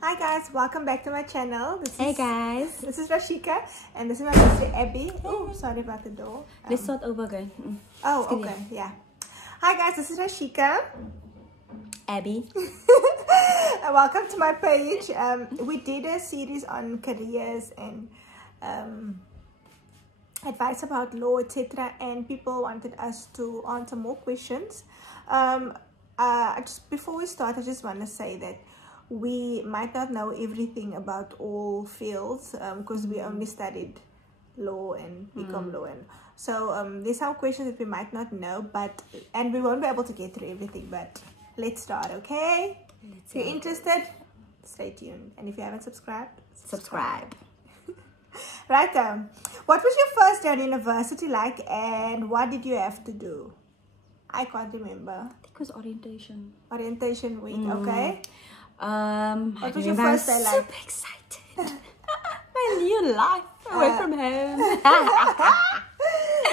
Hi guys, welcome back to my channel. Hey guys. This is Rashika and this is my sister Abby. Oh, sorry about the door. Let's start over again. Oh, okay, yeah. Hi guys, this is Rashika. Abby. Welcome to my page. We did a series on careers and advice about law, etc. And people wanted us to answer more questions. Just before we start, I just want to say that we might not know everything about all fields because we only studied law and become law, and so there's some questions that we might not know, and we won't be able to get through everything. But let's start, okay? If you're interested, stay tuned, and if you haven't subscribed, Subscribe. Right. What was your first day at university like, and what did you have to do? I can't remember. I think it was orientation. Orientation week, okay? What was your first day like? Super excited. My new life away from home.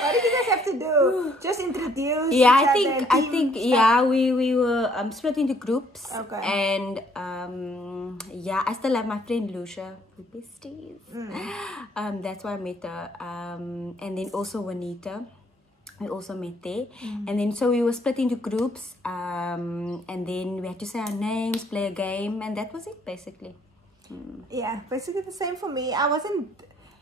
What did you guys have to do? Just introduce Yeah, each other, I think yeah, we were split into groups. Okay. And yeah, I still have my friend Lucia. We're besties. That's why I met her. And then also Juanita. We also met there. And then so we were split into groups. And then we had to say our names, play a game, and that was it basically. Yeah, basically the same for me. I wasn't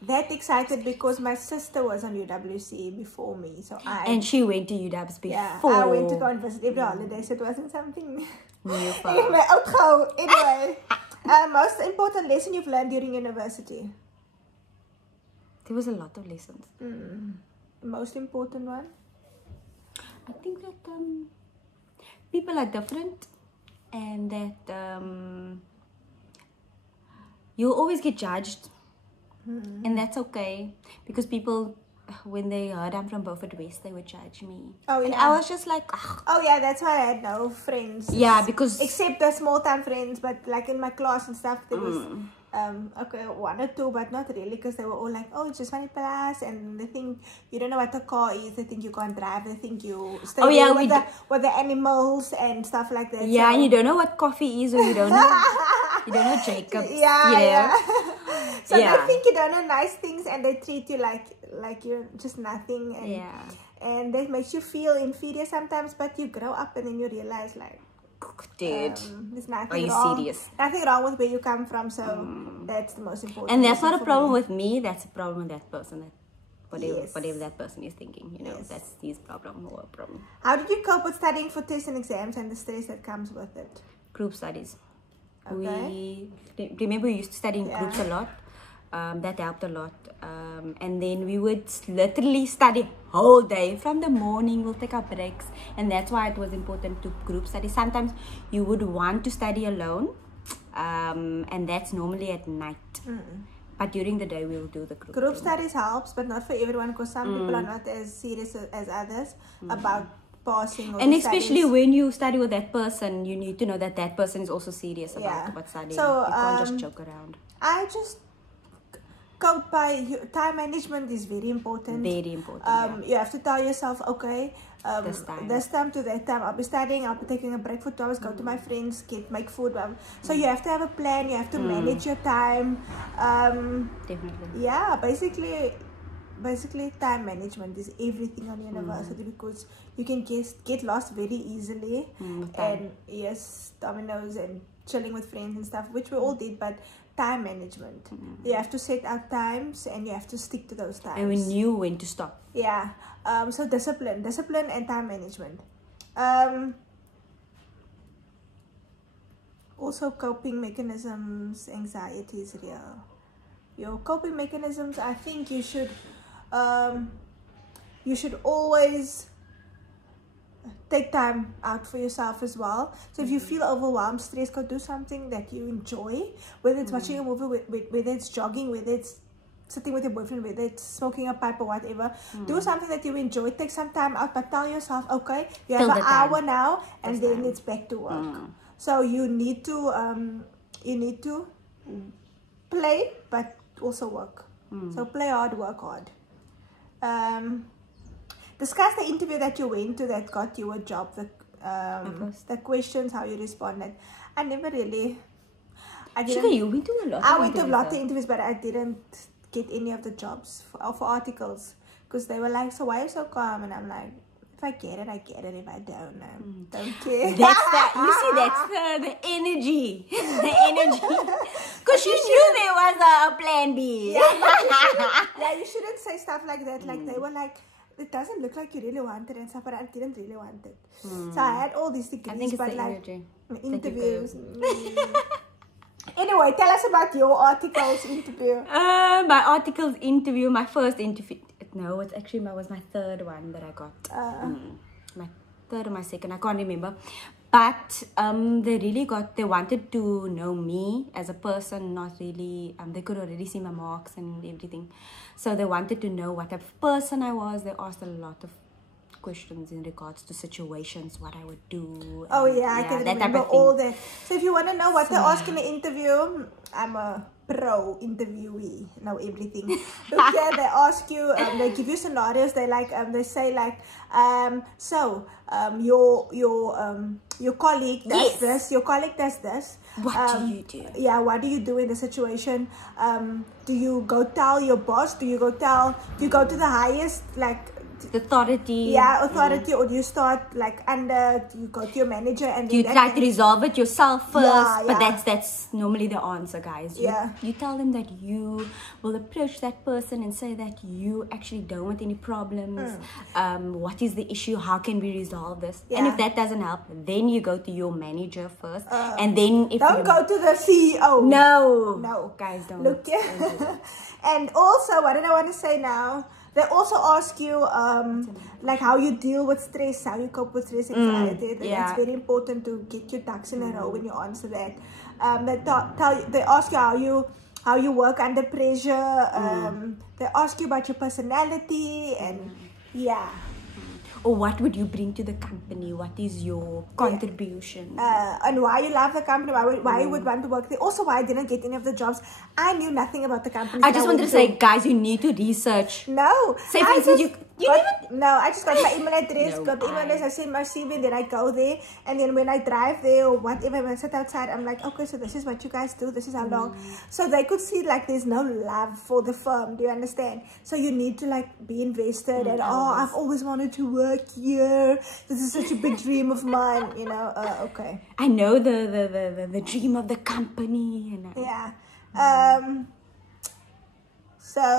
that excited because my sister was on UWC before me, so And she went to UW's before. yeah, I went to go and visit every holiday, so it wasn't something New for anyway, most important lesson you've learned during university? There was a lot of lessons. Most important one? I think that people are different, and that you'll always get judged, and that's okay, because people, when they heard I'm from Beaufort West, they would judge me. Oh, and yeah. I was just like, ugh. Oh yeah, that's why I had no friends. Yeah, because except the small town friends, but like in my class and stuff, there was okay, one or two, but not really, because they were all like, oh, it's just funny plus, and they think you don't know what a car is, they think you can't drive, they think you stay with the animals and stuff like that. Yeah, so. and you don't know what coffee is, or you don't know Jacobs. Yeah, you know? yeah. So Yeah. they think you don't know nice things, and they treat you like you're just nothing, and Yeah. and that makes you feel inferior sometimes. But you grow up and then you realize, like, Dude, there's nothing are you wrong. serious? Nothing wrong with where you come from, so that's the most important. And that's lesson not a for problem me. with me, that's a problem with that person. Yes. Whatever that person is thinking, you know, Yes. that's his problem or a problem. How did you cope with studying for tests and exams and the stress that comes with it? Group studies. Okay. Remember we used to study in groups a lot. That helped a lot. And then we would literally study whole day. From the morning, we'll take our breaks. And that's why it was important to group study. Sometimes you would want to study alone. And that's normally at night. But during the day, we'll do the group. Group studies helps, but not for everyone, because some people are not as serious as others about passing. Or And the especially studies. when you study with that person, you need to know that that person is also serious about studying. So, you can't just joke around. I just cope by time management is very important. Very important. You have to tell yourself, okay, This time to that time I'll be studying, I'll be taking a break for 2 hours, go to my friends, make food. So you have to have a plan, you have to manage your time. Definitely. Yeah, basically time management is everything on university, because you can get lost very easily. And yes, dominoes and chilling with friends and stuff, which we all did, but time management, you have to set out times and you have to stick to those times, And we knew when to stop. yeah. So discipline and time management. Also coping mechanisms. Anxiety is real. Your coping mechanisms, I think you should always take time out for yourself as well. So if you feel overwhelmed, stressed, go do something that you enjoy, whether it's watching a movie, whether it's jogging, whether it's sitting with your boyfriend, whether it's smoking a pipe or whatever. Do something that you enjoy, take some time out, but tell yourself, okay, you have an hour now, and then it's back to work. So you need to play, but also work. So play hard, work hard. Discuss the interview that you went to that got you a job, the questions, how you responded. I never really, I Shika, didn't. you went to a lot I of went to a interviews, lot of though. interviews, but I didn't get any of the jobs for articles because they were like, "So why are you so calm?" And I'm like, "If I get it, I get it. If I don't, I don't care." That's that. You see, that's the energy. The energy. Because you knew there was a plan B. Yeah, you shouldn't say stuff like that. Like they were like, it doesn't look like you really want it and stuff, but I didn't really want it. So I had all these degrees, I think it's but the like energy. interviews. Anyway, tell us about your articles interview. My articles interview, my first interview. No, it's actually was my third one that I got. My third or my second, I can't remember. But they wanted to know me as a person, not really, they could already see my marks and everything. So they wanted to know what type of person I was. They asked a lot of questions in regards to situations, what I would do. Oh yeah, I can that type remember of thing. all that. So if you want to know what they ask in the interview, I'm a pro interviewee, know everything. Look here, they ask you, they give you scenarios. They like, they say like, your colleague does this. Your colleague does this. What do you do? Yeah, what do you do in the situation? Do you go tell your boss? Do you go to the highest like? Authority. Yeah, authority, or do you start like do you go to your manager and you try to resolve it yourself first? Yeah, but yeah. that's normally the answer, guys. You tell them that you will approach that person and say that you actually don't want any problems. What is the issue? How can we resolve this? And if that doesn't help, then you go to your manager first, and then if don't go to the CEO. No, guys, don't. Look, and also, what did I want to say now? They also ask you like how you deal with stress, how you cope with stress, anxiety. It's very important to get your ducks in a row when you answer that. They ask you how you work under pressure. They ask you about your personality and or what would you bring to the company? What is your contribution? And why you love the company, why you would want to work there. Also, why I didn't get any of the jobs. I knew nothing about the company. I just wanted to say, guys, you need to research. No. Say, for instance, I just got my email address, I sent my CV, and then I go there. And then when I drive there or whatever, when I sit outside, I'm like, okay, so this is what you guys do. This is how long. So they could see like there's no love for the firm. Do you understand? So you need to like be invested. And I've always wanted to work here. This is such a big dream of mine. You know. Okay. I know the dream of the company. And So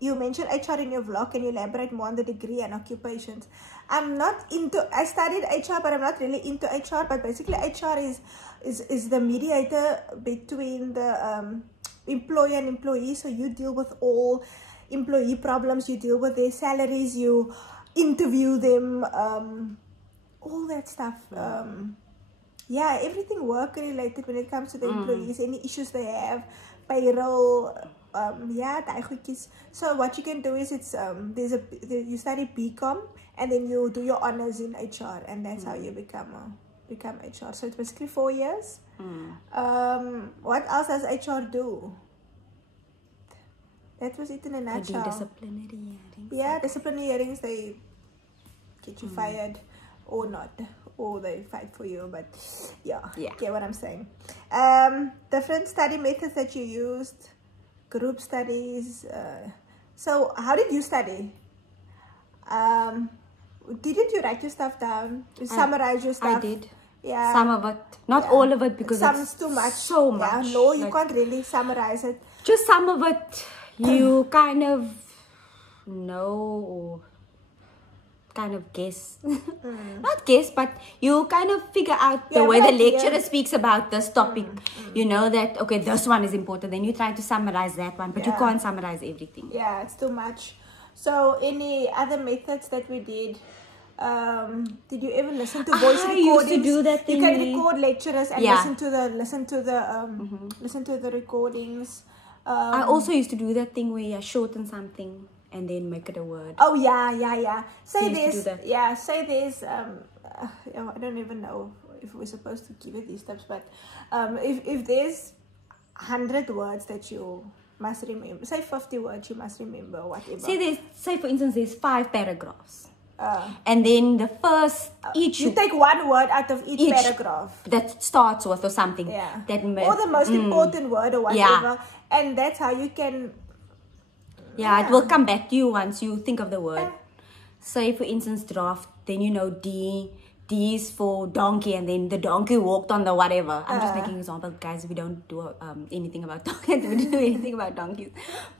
you mentioned HR in your vlog. Can you elaborate more on the degree and occupations? I studied HR, but I'm not really into HR. But basically HR is the mediator between the employer and employee. So you deal with all employee problems. You deal with their salaries. You interview them. All that stuff. Everything work related when it comes to the employees. Any issues they have, payroll. So what you can do is you study BCom and then you do your honors in HR, and that's how you become HR. So it's basically 4 years. What else does HR do? That was it in a nutshell. They do disciplinary hearings. Yeah, disciplinary hearings, they get you fired or not, or they fight for you, but get what I'm saying. Different study methods that you used. Group studies. So how did you study? Didn't you write your stuff down? You summarize your stuff? I did. Yeah. Some of it. Not all of it, because it's too much. So much. Yeah, no, you can't really summarize it. Just some of it you kind of know or kind of guess. Not guess, but you kind of figure out the way the lecturer speaks about this topic. You know that, okay, this one is important. Then you try to summarize that one, but you can't summarize everything. Yeah, it's too much. So any other methods that we did? Did you ever listen to voice recordings? I used to do that thing. You can record lecturers and listen to the recordings. I also used to do that thing where you shorten something and then make it a word. Oh yeah. Say this. Yeah, say this. I don't even know if we're supposed to give it these steps, but if there's 100 words that you must remember, say 50 words you must remember, whatever. Say for instance there's 5 paragraphs. And then the first you take one word out of each paragraph that starts with or something. Yeah. That or the most important word or whatever. And that's how you can... Yeah, it will come back to you once you think of the word. Say, for instance, draft, then you know D is for donkey, and then the donkey walked on the whatever. I'm just making an example, guys. We don't do anything about donkeys. We don't do anything about donkeys.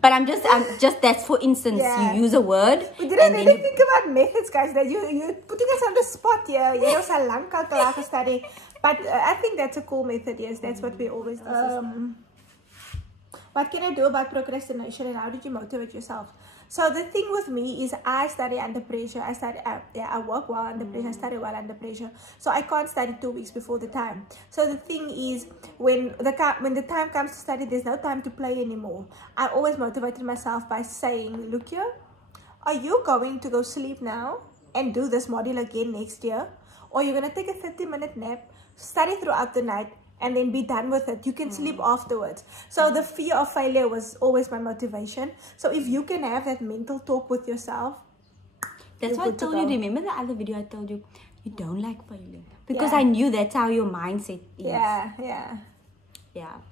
But I'm just that's for instance. You use a word. We didn't really think about methods, guys. That you're putting us on the spot here. You know, so long calculator study. But I think that's a cool method. Yes, that's what we always do. What can I do about procrastination, and how did you motivate yourself? So the thing with me is I study under pressure. I work well under pressure. I study well under pressure. So I can't study 2 weeks before the time. So the thing is, when the time comes to study, there's no time to play anymore. I always motivated myself by saying, look here, are you going to go sleep now and do this module again next year? Or you're going to take a 30-minute nap, study throughout the night, and then be done with it. You can sleep afterwards. So the fear of failure was always my motivation. So if you can have that mental talk with yourself, that's why I told you. Remember the other video I told you, you don't like failing, because I knew that's how your mindset is. Yeah.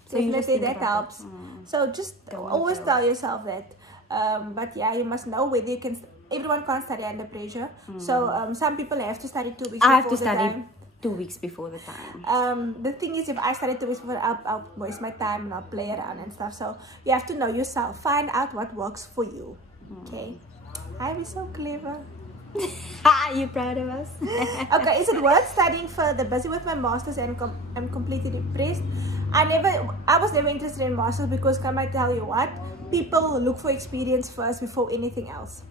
So definitely that helps. So just always tell yourself that. But yeah, you must know whether you can. Everyone can't study under pressure. So some people have to study 2 weeks before the time. I have to study 2 weeks before the time. The thing is, if I study 2 weeks before, I'll waste my time and I'll play around and stuff. So you have to know yourself. Find out what works for you. Okay? I'm so clever. Are you proud of us? Okay, is it worth studying further? Busy with my masters and I'm completely depressed. I was never interested in masters because, can I tell you what? People look for experience first before anything else.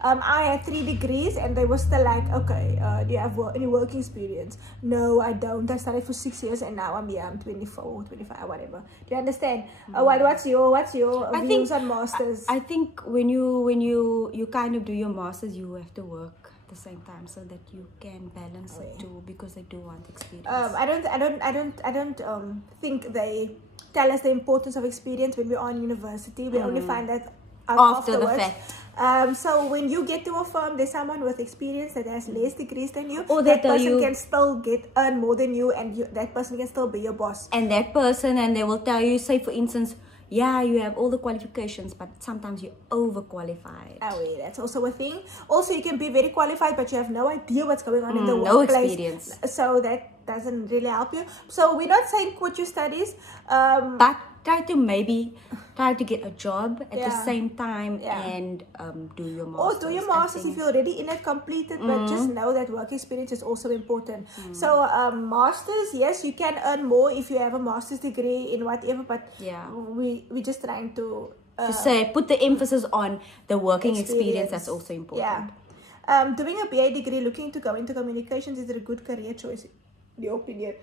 I had 3 degrees and they were still like, okay, do you have any work experience? No, I don't. I studied for 6 years and now I'm 24, 25, whatever. Do you understand? What's your views on masters? I think when you kind of do your masters, you have to work at the same time so that you can balance it too, because they do want experience. I don't think they tell us the importance of experience when we're on university. We only find that out after the fact. So when you get to a firm, there's someone with experience that has less degrees than you. Or that person can still earn more than you, and that person can still be your boss. And that person, and they will tell you, say for instance, yeah, you have all the qualifications, but sometimes you're overqualified. Oh, yeah, that's also a thing. Also, you can be very qualified, but you have no idea what's going on in the workplace. No experience. So that doesn't really help you. So we're not saying quit your studies. But try to get a job at the same time and do your masters. Or do your masters if you're already in it, completed, but just know that work experience is also important. So masters, yes, you can earn more if you have a master's degree in whatever, but we're just trying to say, put the emphasis on the working experience. That's also important. Doing a BA degree, looking to go into communications, is it a good career choice in your opinion?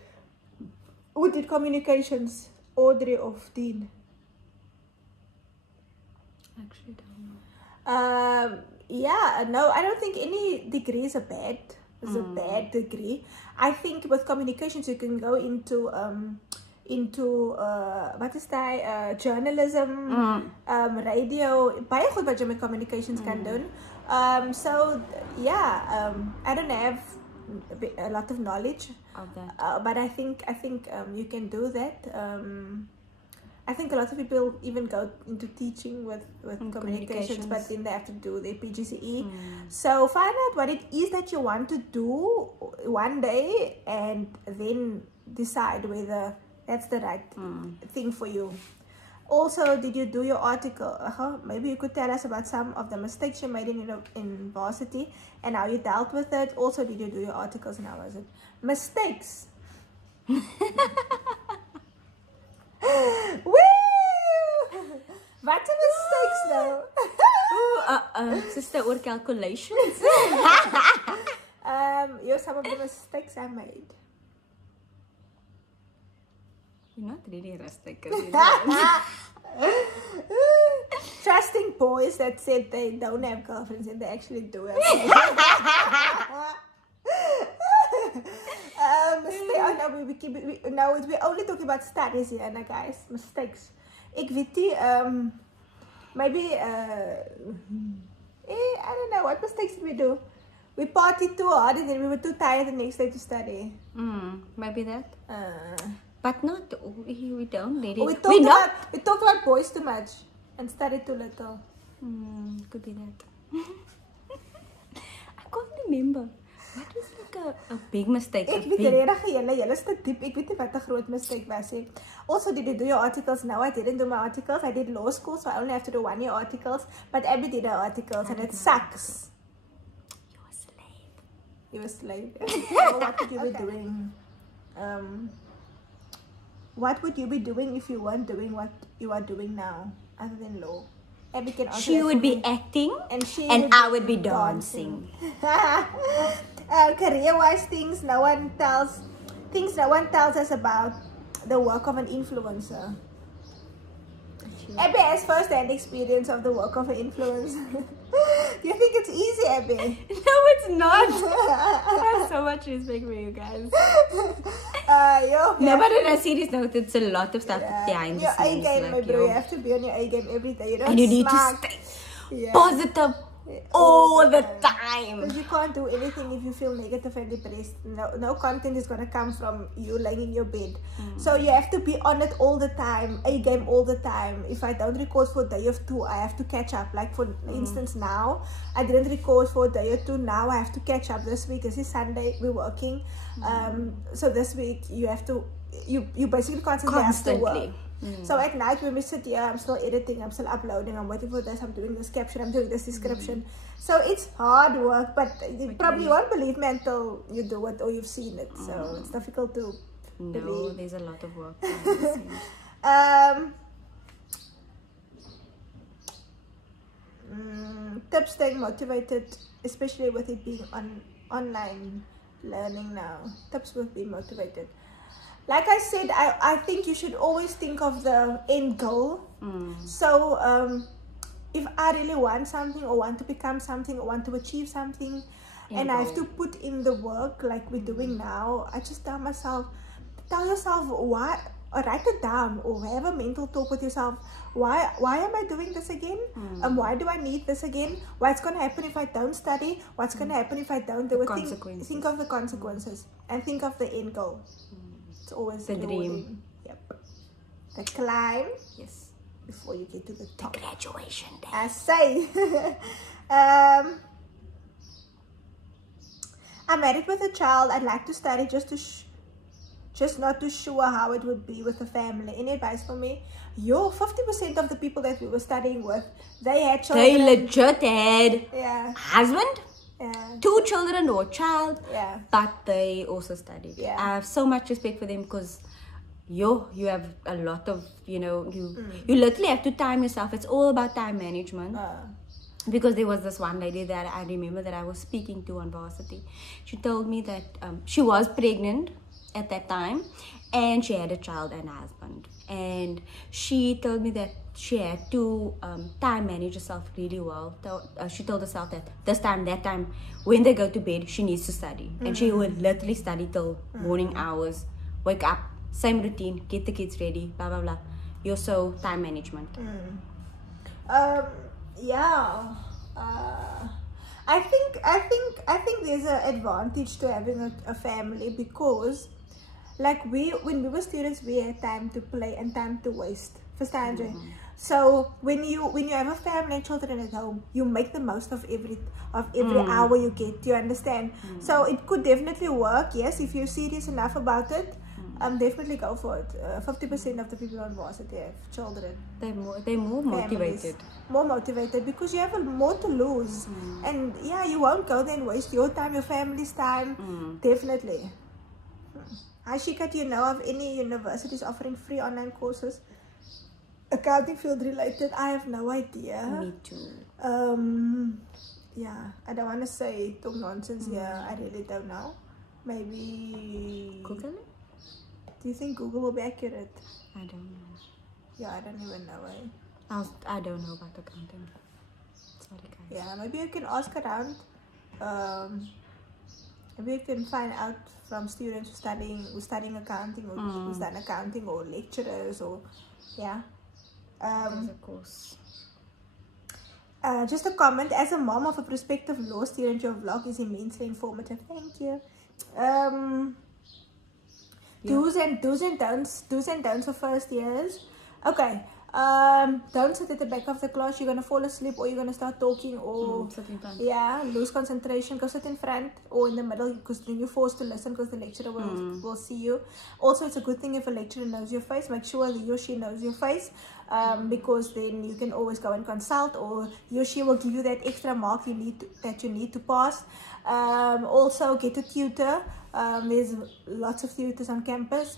Who did communications? Audrey of Dean. Actually don't know. No, I don't think any degree is a bad degree. I think with communications you can go into wat is dat, journalism, radio, baie goed wat jy met communications kan doen. So yeah, I don't have a lot of knowledge of that, but I think you can do that. I think a lot of people even go into teaching with communications, but then they have to do their PGCE. So find out what it is that you want to do one day, and then decide whether that's the right thing for you. Also, did you do your article? Maybe you could tell us about some of the mistakes you made in varsity and how you dealt with it. Also, did you do your articles and how was it? Mistakes. Woo! What are mistakes though? Sister, or calculations? Some of the mistakes I made. You're not really rustic. Trusting boys that said they don't have girlfriends and they actually do have we're only talking about studies here, guys. Mistakes. Ik weet nie, maybe, I don't know, what mistakes did we do? We partied too hard and then we were too tired the next day to study. Maybe that. Uh, But not, we don't need it. we talked about boys too much and studied too little. Could be that. I can't remember. What was like a big mistake? Ek weet regtig julle is te diep. Ek weet nie wat 'n groot mistake was nie. Also, did you do your articles? No, I didn't do my articles. I did law school, so I only have to do 1 year articles. But Abby did her articles, and it sucks. You're a slave. You're a slave. So what would you be doing? What would you be doing if you weren't doing what you are doing now, other than law? Abby can answer She that would for be me. acting, And I would be dancing. Career-wise, things no one tells us about the work of an influencer. Abby has first-hand experience of the work of an influencer. You think it's easy, Abby? No, it's not. I have so much respect for you guys. No, but on a serious note, it's a lot of stuff behind the your A scenes. game, my Like, bro. You have to be on your A game every day. You don't and you need to smack. stay positive all the time. Because you can't do anything if you feel negative and depressed. No content is gonna come from you laying in your bed. So you have to be on it all the time, A game all the time. If I don't record for a day or two, I have to catch up. Like for instance, now I didn't record for a day or two. Now I have to catch up. This week, this is Sunday. We're working. So this week you have to. You basically constantly have to work. So at night when we sit here, I'm still editing, I'm still uploading, I'm waiting for this, I'm doing this caption, I'm doing this description. So it's hard work, but you probably won't believe me until you do it or you've seen it. So it's difficult to believe. No, there's a lot of work behind the scenes. Tips staying motivated, especially with it being online learning now. Tips with being motivated. Like I said, I think you should always think of the end goal. So if I really want something or want to become something or want to achieve something, and I have to put in the work like we're doing now, I just tell yourself why, or write it down, or have a mental talk with yourself. Why am I doing this again? Why do I need this again? What's going to happen if I don't study? What's going to happen if I don't do it? Think of the consequences and think of the end goal. It's always the dream. Yep. The climb. Yes. Before you get to the top. The graduation day. I say. I'm married with a child. I'd like to study just not too sure how it would be with the family. Any advice for me? 50% of the people that we were studying with, they had children. They legit had husband, 2 children or a child, but they also studied. I have so much respect for them because you have a lot of, you literally have to time yourself. It's all about time management. Because there was this one lady that I remember that I was speaking to on varsity. She told me that she was pregnant at that time and she had a child and a husband. And she told me that she had to time manage herself really well. She told herself that this time, that time, when they go to bed, she needs to study. And she would literally study till morning hours, wake up, same routine, get the kids ready, blah, blah, blah. You're so time management. I think there's an advantage to having a family because like when we were students, we had time to play and time to waste. Verstaan jy? So when you have a family and children at home, you make the most of every hour you get. You understand? So it could definitely work. Yes, if you're serious enough about it, definitely go for it. 50% of the people on varsity have children. They're more motivated. More motivated because you have more to lose. And you won't go there and waste your time, your family's time. Definitely. Ashika, do you know of any universities offering free online courses? Accounting field related? I have no idea. Me too. I don't want to say talk nonsense here. I really don't know. Maybe Google it? Do you think Google will be accurate? I don't know. Yeah, I don't even know. I don't know about accounting. Sorry guys. Yeah, maybe you can ask around. Maybe you can find out from students who's studying accounting or who's done accounting or lecturers or There's a course. Just a comment, as a mom of a prospective law student, your vlog is immensely informative. Thank you. Do's and don'ts for first years. Okay. Don't sit at the back of the class. You're gonna fall asleep, or you're gonna start talking, or sit in front. Yeah, lose concentration. Go sit in front or in the middle, because then you're forced to listen, because the lecturer will see you. Also, it's a good thing if a lecturer knows your face. Make sure he or she knows your face, because then you can always go and consult, or he or she will give you that extra mark you need to pass. Also, get a tutor. There's lots of tutors on campus.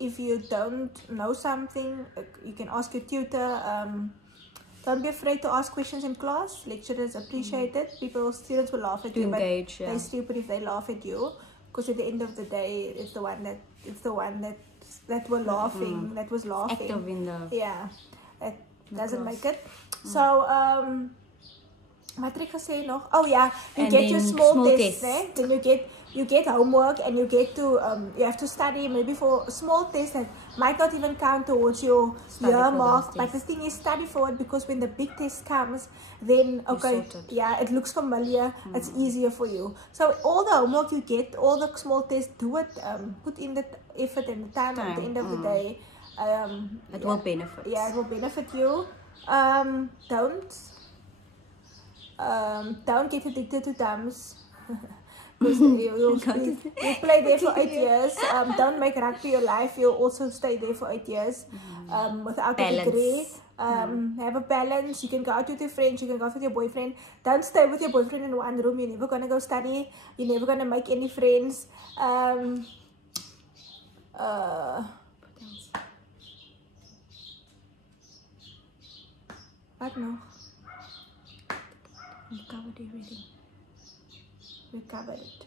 If you don't know something, you can ask your tutor. Don't be afraid to ask questions in class. Lecturers appreciate it. Students will laugh at you, engage, but they're stupid if they laugh at you, because at the end of the day, it's the one that were laughing, that was laughing. Active in the it doesn't make it. So what did I say nog? Oh yeah, you get your small tests, right? Then you get homework, and you get to you have to study maybe for a small test that might not even count towards your year mark. But the thing is, study for it, because when the big test comes, then it looks familiar. It's easier for you. So all the homework you get, all the small tests, do it. Put in the effort and the time. At the end of the day, it will benefit. Yeah, it will benefit you. Don't get addicted to dams. Because you play there for 8 years. Don't make rugby your life. You'll also stay there for 8 years without a degree. Have a balance. You can go out with your friends. You can go out with your boyfriend. Don't stay with your boyfriend in one room. You're never gonna go study. You're never gonna make any friends. What no? We covered everything. We covered it.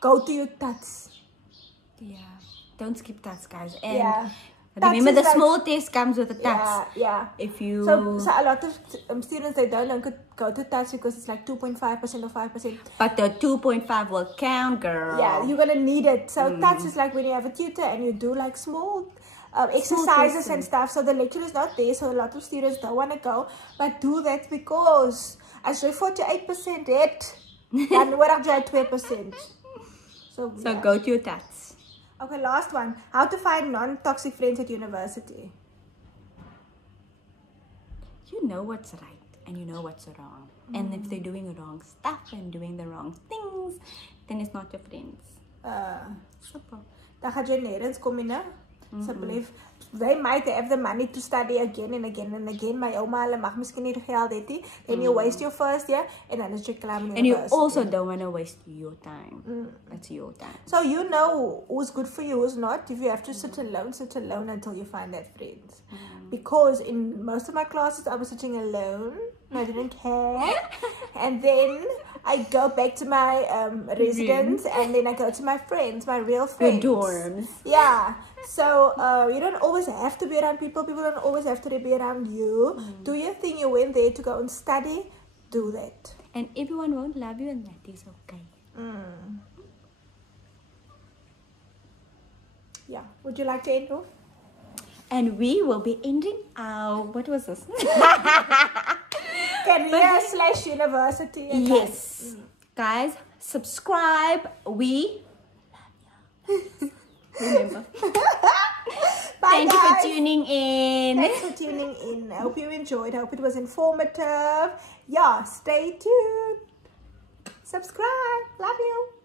Go to your tats. Yeah. Don't skip tats, guys. And Tats remember, the is small test comes with the tats. Yeah. If you so a lot of students, they don't go to tats because it's like 2.5% or 5%. But the 2.5 will count, girl. Yeah, you're gonna need it. So tats is like when you have a tutor and you do like small exercises and stuff. So the lecturer is not there, so a lot of students don't want to go, but do that, because as you're 48% it, and we're up to 2%. So go to your tats. Okay, last one. How to find non-toxic friends at university. You know what's right and you know what's wrong. And if they're doing wrong stuff and doing the wrong things, then it's not your friends. Simple. Dan gaan jy nêrens kom nie. Asseblief. They might have the money to study again and again and again. My ouma, hulle mag miskien nie die geld hê nie. Then you waste your first year, and then jy klaar met and you also don't want to waste your time. That's your time. So you know who's good for you, who's not. If you have to sit alone until you find that friends. Because in most of my classes, I was sitting alone. I didn't care. And then I go back to my residence, and then I go to my friends, my real friends. Your dorms. Yeah. So you don't always have to be around people. People don't always have to be around you. Do your thing. You went there to go and study. Do that. And everyone won't love you, and that is okay. Yeah. Would you like to end off? And we will be ending our, what was this? Career/university. Yes. Guys, subscribe. We remember. Bye, Thank you for tuning in. Thanks for tuning in. I hope you enjoyed. I hope it was informative. Yeah, stay tuned. Subscribe. Love you.